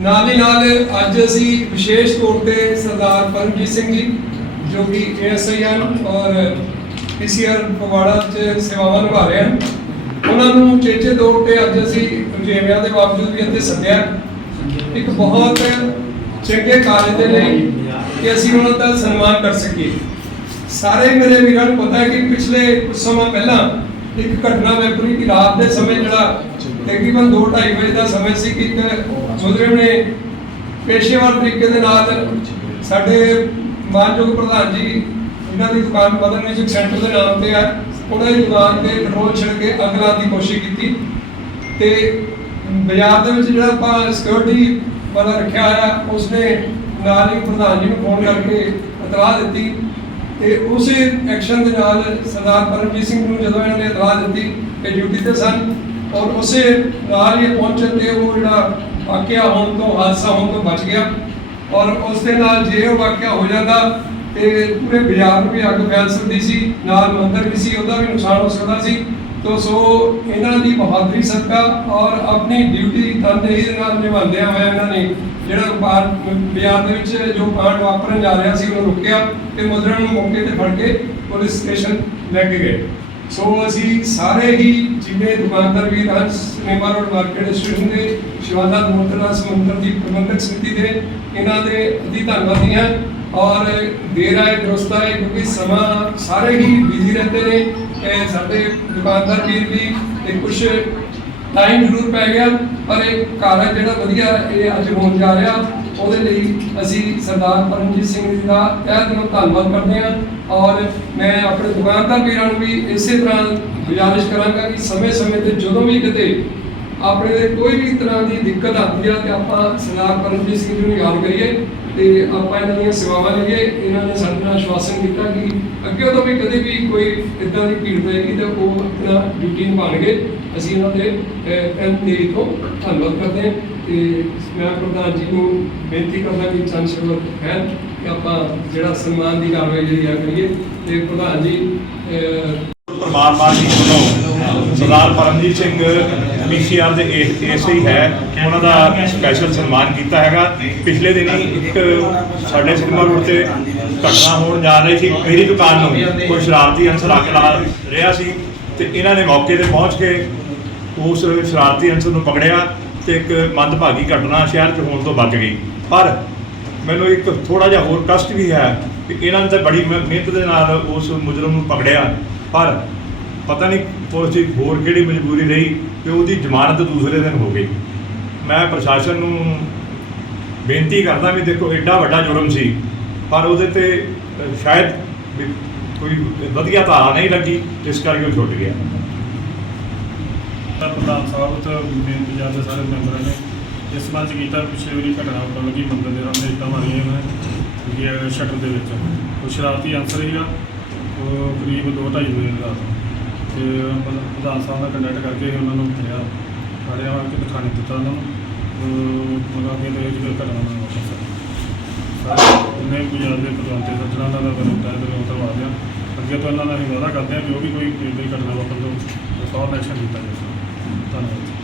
ਨਾਲ ਹੀ ਨਾਲ ਅੱਜ ਅਸੀਂ ਵਿਸ਼ੇਸ਼ ਤੌਰ ਤੇ ਸਰਦਾਰ ਪਰਮਜੀਤ ਸਿੰਘ ਜੀ, ਜੋ ਕਿ ਏਐਸਆਈ ਹਨ ਔਰ ਪੀਸੀਆਰ ਫਗਵਾੜਾ 'ਚ ਸੇਵਾਵਾਂ ਨਿਭਾ ਰਹੇ ਹਨ, ਉਹਨਾਂ ਨੂੰ ਚੇਚੇ ਤੌਰ ਤੇ ਅੱਜ ਅਸੀਂ ਰੁਝੇਵਿਆਂ ਦੇ ਬਾਵਜੂਦ ਵੀ ਇੱਥੇ ਸੱਦਿਆ। ਇੱਕ ਬਹੁਤ ਚੰਗੇ ਕਾਰਜ ਦੇ ਲਈ ਕਿ ਅਸੀਂ ਉਹਨਾਂ ਦਾ ਸਨਮਾਨ ਕਰ ਸਕੀਏ। ਸਾਰੇ ਮੇਰੇ ਵੀਰਾਂ ਨੂੰ ਪਤਾ ਹੈ ਕਿ ਪਿਛਲੇ ਕੁਝ ਸਮਾਂ ਪਹਿਲਾਂ ਇੱਕ ਘਟਨਾ ਵਾਪਰੀ ਕਿ ਰਾਤ ਦੇ ਸਮੇਂ ਜਿਹੜਾ ਤਕਰੀਬਨ 2:30 ਵਜੇ ਦਾ ਸਮੇਂ ਸੀ ਕਿ ਇੱਕ ਮੁਜਰਮ ਨੇ ਪੇਸ਼ੇਵਰ ਤਰੀਕੇ ਦੇ ਨਾਲ ਸਾਡੇ ਮਾਨਯੋਗ ਪ੍ਰਧਾਨ ਜੀ, ਇਹਨਾਂ ਦੀ ਦੁਕਾਨ ਮਦਨ ਮਿਊਜ਼ਿਕ ਸੈਂਟਰ ਦੇ ਨਾਮ ਤੇ ਹੈ ਉਹਨਾਂ ਦੀ ਦੁਕਾਨ ਤੇ ਪੈਟਰੋਲ ਛਿੜਕ ਕੇ ਅੱਗ ਲਾਉਣ ਦੀ ਕੋਸ਼ਿਸ਼ ਕੀਤੀ। ਤੇ ਬਾਜ਼ਾਰ ਦੇ ਵਿੱਚ ਜਿਹੜਾ ਆਪਾਂ ਸਿਕਿਉਰਿਟੀ ਵਾਲਾ ਰੱਖਿਆ ਹੋਇਆ, ਉਸਨੇ ਨਾਲ ਹੀ ਪ੍ਰਧਾਨ ਜੀ ਨੂੰ ਫੋਨ ਕਰਕੇ ਇਤਲਾਹ ਦਿੱਤੀ। ਤੇ ਉਸੇ ਐਕਸ਼ਨ ਦੇ ਨਾਲ ਸਰਦਾਰ ਪਰਮਜੀਤ ਸਿੰਘ ਨੂੰ ਜਦੋਂ ਇਹਨਾਂ ਨੇ ਇਤਲਾਹ ਦਿੱਤੀ ਕਿ ਡਿਊਟੀ ਤੇ ਸਨ, ਔਰ ਉਸੇ ਨਾਲ ਹੀ ਪਹੁੰਚਣ ਤੇ ਉਹ ਜਿਹੜਾ ਵਾਕਿਆ ਹੋਣ ਤੋਂ, ਹਾਦਸਾ ਹੋਣ ਤੋਂ ਬਚ ਗਿਆ। ਔਰ ਉਸ ਦੇ ਨਾਲ ਜੇ ਉਹ ਵਾਕਿਆ ਹੋ ਜਾਂਦਾ ਤੇ ਪੂਰੇ ਬਾਜ਼ਾਰ ਨੂੰ ਵੀ ਅੱਗ ਫੈਲ ਸਕਦੀ ਸੀ, ਨਾਲ ਮੰਦਰ ਵੀ ਸੀ, ਉਹਦਾ ਵੀ ਨੁਕਸਾਨ ਹੋ ਸਕਦਾ ਸੀ। ਤੋ, ਸੋ ਇਹਨਾਂ ਦੀ ਬਹਾਦਰੀ ਸਦਕਾ ਔਰ ਆਪਣੀ ਡਿਊਟੀ ਤਨਦੇਹੀ ਦੇ ਨਾਲ ਨਿਭਾਉਂਦਿਆਂ ਹੋਇਆ ਇਹਨਾਂ ਨੇ ਜਿਹੜਾ ਵਪਾਰ ਬਾਜ਼ਾਰ ਦੇ ਵਿੱਚ ਜੋ ਕਾਂਡ ਵਾਪਰਨ ਜਾ ਰਿਹਾ ਸੀ, ਉਹਨੂੰ ਰੁਕਿਆ ਤੇ ਮੁਜਰਮ ਨੂੰ ਮੌਕੇ ਤੇ ਫੜ ਕੇ ਪੁਲਿਸ ਸਟੇਸ਼ਨ ਲੈ ਕੇ ਗਏ। ਸੋ ਅਸੀਂ ਸਾਰੇ ਹੀ ਜਿੰਨੇ ਦੁਕਾਨਦਾਰ ਵੀ ਹਨ, ਸਿਨੇਮਾ ਰੋਡ ਮਾਰਕੀਟ ਸਟੇਸ਼ਨ ਦੇ, ਸ਼ਿਵਾਲਾ ਮੁੰਦਰਾ ਸਮੁੰਦਰ ਦੀ ਪ੍ਰਬੰਧਕ ਸਮਿਤੀ ਦੇ, ਇਹਨਾਂ ਦੇ ਅਧਿ ਧੰਨਵਾਦੀ ਹਾਂ। ਔਰ ਦੇਰ ਆਏ ਦਰੁਸਤ ਆਏ ਕਿਉਂਕਿ ਸਮਾਂ ਸਾਰੇ ਹੀ ਬਿਜ਼ੀ ਰਹਿੰਦੇ ਨੇ। ਸਾਡੇ ਦੁਕਾਨਦਾਰ ਵੀਰ ਵੀ ਤੇ ਕੁਝ ਟਾਈਮ ਜ਼ਰੂਰ ਪੈ ਗਿਆ, ਪਰ ਇਹ ਕਾਰਜ ਜਿਹੜਾ ਵਧੀਆ ਇਹ ਅੱਜ ਹੋਣ ਜਾ ਰਿਹਾ। ਉਹਦੇ ਲਈ ਅਸੀਂ ਸਰਦਾਰ ਪਰਮਜੀਤ ਸਿੰਘ ਜੀ ਦਾ ਤਹਿ ਦਿਲੋਂ ਧੰਨਵਾਦ ਕਰਦੇ ਹਾਂ। ਔਰ ਮੈਂ ਆਪਣੇ ਦੁਕਾਨਦਾਰ ਵੀਰਾਂ ਨੂੰ ਵੀ ਇਸੇ ਤਰ੍ਹਾਂ ਗੁਜ਼ਾਰਿਸ਼ ਕਰਾਂਗਾ ਕਿ ਸਮੇਂ-ਸਮੇਂ ਤੇ ਜਦੋਂ ਵੀ ਕਿਤੇ ਆਪਣੇ ਦੇ ਕੋਈ ਵੀ ਤਰ੍ਹਾਂ ਦੀ ਦਿੱਕਤ ਆਉਂਦੀ ਆ ਤੇ ਆਪਾਂ ਸਰਦਾਰ ਪਰਮਜੀਤ ਸਿੰਘ ਜੀ ਨੂੰ ਯਾਦ ਕਰੀਏ ਤੇ ਆਪਾਂ ਇਹਨਾਂ ਦੀਆਂ ਸੇਵਾਵਾਂ ਲਈਏ, ਇਹਨਾਂ ਨੇ ਸਾਡੇ ਨਾਲ ਆਸ਼ਵਾਸਨ ਕੀਤਾ ਕਿ ਅੱਗੇ ਤੋਂ ਵੀ ਕਦੇ ਵੀ ਕੋਈ ਇਦਾਂ ਦੀ ਭੀੜ ਪਏਗੀ ਤਾਂ ਉਹ ਆਪਣਾ ਡਿਊਟੀ ਨਿਭਾਉਣਗੇ ਅਸੀਂ ਇਹਨਾਂ ਦੇ ਤਨਦੇਹੀ ਤੋਂ ਧੰਨਵਾਦ ਕਰਦੇ ਹਾਂ ਤੇ ਮੈਂ ਪ੍ਰਧਾਨ ਜੀ ਨੂੰ ਬੇਨਤੀ ਕਰਦਾ ਕਿ ਚੰਦ ਸ਼ਬਦ ਹੈ ਕਿ ਆਪਾਂ ਜਿਹੜਾ ਸਨਮਾਨ ਦੀ ਕਾਰਵਾਈ ਜਿਹੜੀ ਆ ਕਰੀਏ ਤੇ ਪ੍ਰਧਾਨ ਜੀ ਪਰਮਾਤਮਾ ਜੀ ਵੱਲੋਂ ਸਰਦਾਰ ਪਰਮਜੀਤ ਸਿੰਘ ਪੀਸੀਆਰ ਦੇ ਏਸੀ ਹੈ ਉਹਨਾਂ ਦਾ ਸਪੈਸ਼ਲ ਸਨਮਾਨ ਕੀਤਾ ਹੈਗਾ। ਪਿਛਲੇ ਦਿਨੀ ਇੱਕ ਸਾਡੇ ਸਿਨੇਮਾ ਰੋਡ ਤੇ ਘਟਨਾ ਹੋਣ ਜਾ ਰਹੀ ਸੀ। ਮੇਰੀ ਦੁਕਾਨ ਨੂੰ ਕੋਈ ਸ਼ਰਾਰਤੀ ਅਨਸਰ ਆ ਕੇ ਲਾ ਰਿਹਾ ਸੀ ਤੇ ਇਹਨਾਂ ਨੇ ਮੌਕੇ ਤੇ ਪਹੁੰਚ ਕੇ ਉਸ ਸ਼ਰਾਰਤੀ ਅਨਸਰ ਨੂੰ ਪਕੜਿਆ ਤੇ ਇੱਕ ਮੰਦਭਾਗੀ ਘਟਨਾ ਸ਼ਹਿਰ 'ਚ ਹੋਣ ਤੋਂ ਬਚ ਗਈ। ਪਰ ਮੈਨੂੰ ਇੱਕ ਥੋੜਾ ਜਿਹਾ ਹੋਰ ਕਸ਼ਟ ਵੀ ਹੈ ਕਿ ਇਹਨਾਂ ਨੇ ਤਾਂ ਬੜੀ ਮਿਹਨਤ ਦੇ ਨਾਲ ਉਸ ਮੁਜਰਮ ਨੂੰ ਪਕੜਿਆ। ਪਰ ਪਤਾ ਨਹੀਂ ਪੁਲਿਸ ਦੀ ਹੋਰ ਕਿਹੜੀ ਮਜਬੂਰੀ ਰਹੀ ਕਿ ਉਹਦੀ ਜ਼ਮਾਨਤ ਦੂਸਰੇ ਦਿਨ ਹੋ ਗਈ। ਮੈਂ ਪ੍ਰਸ਼ਾਸਨ ਨੂੰ ਬੇਨਤੀ ਕਰਦਾ ਵੀ ਦੇਖੋ ਐਡਾ ਵੱਡਾ ਜੁਰਮ ਸੀ, ਪਰ ਉਹਦੇ ਤੇ ਸ਼ਾਇਦ ਕੋਈ ਵਧੀਆ ਧਾਰਾ ਨਹੀਂ ਲੱਗੀ ਇਸ ਕਰਕੇ ਉਹ ਛੁੱਟ ਗਿਆ। ਪ੍ਰਧਾਨ ਸਾਹਿਬ ਤੇ ਮੇਨ ਪੰਜਾਬ ਦੇ ਸਾਰੇ ਮੈਂਬਰਾਂ ਨੇ ਇਸ ਸੰਬੰਧ ਕੀਤਾ, ਪਿਛਲੇ ਵਾਰੀ ਘਟਨਾ ਵਾਪਰਨ ਲੱਗੀ ਮੰਦਰ ਦੇ ਸਾਹਮਣੇ ਇੱਟਾਂ ਮਾਰੀਆਂ ਨੇ ਕਿ ਸ਼ਟਰ ਦੇ ਵਿੱਚ। ਉਹ ਸ਼ਰਾਰਤੀ ਅਨਸਰ ਸੀਗਾ ਉਹ ਕਰੀਬ 2:30 ਵਜੇ ਦੀ ਰਾਤ ਨੂੰ। ਤੇ ਪ੍ਰਧ- ਪ੍ਰਧਾਨ ਸਾਹਿਬ ਨਾਲ ਕੰਟੈਕਟ ਕਰਕੇ ਉਹਨਾਂ ਨੂੰ ਕਿਹਾ ਸਾੜਿਆ ਵਾ ਕਿ ਦਿਖਾਣੇ ਦਿੱਤਾ ਉਹਨਾਂ ਨੂੰ। ਉਹ ਮਗਾ ਕੇ ਤੇ ਇਹ ਜਿਹੜੀ ਘਟਨਾ ਨਾ ਵਾਪਰ ਸਕੇ ਸਾਰੇ ਜਿੰਨੇ ਵੀ ਦੇ ਪ੍ਰਧਾਨ ਸੱਜਣਾ ਦਾ ਦਾ ਹੈ ਤੇ ਉਹ ਕਰਵਾ ਦਿਆ ਅੱਗੇ ਤੋਂ ਇਹਨਾਂ ਨਾਲ ਅਸੀਂ ਵਾਅਦਾ ਕਰਦੇ ਹਾਂ ਜੋ ਵੀ ਕੋਈ ਕੋਈ ਘਟਨਾ ਵਾਪਰ ਤੋਂ ਫੌਰਨ ਐਕਸ਼ਨ ਕੀਤਾ ਜਾਵੇ। ਧੰਨਵਾਦ।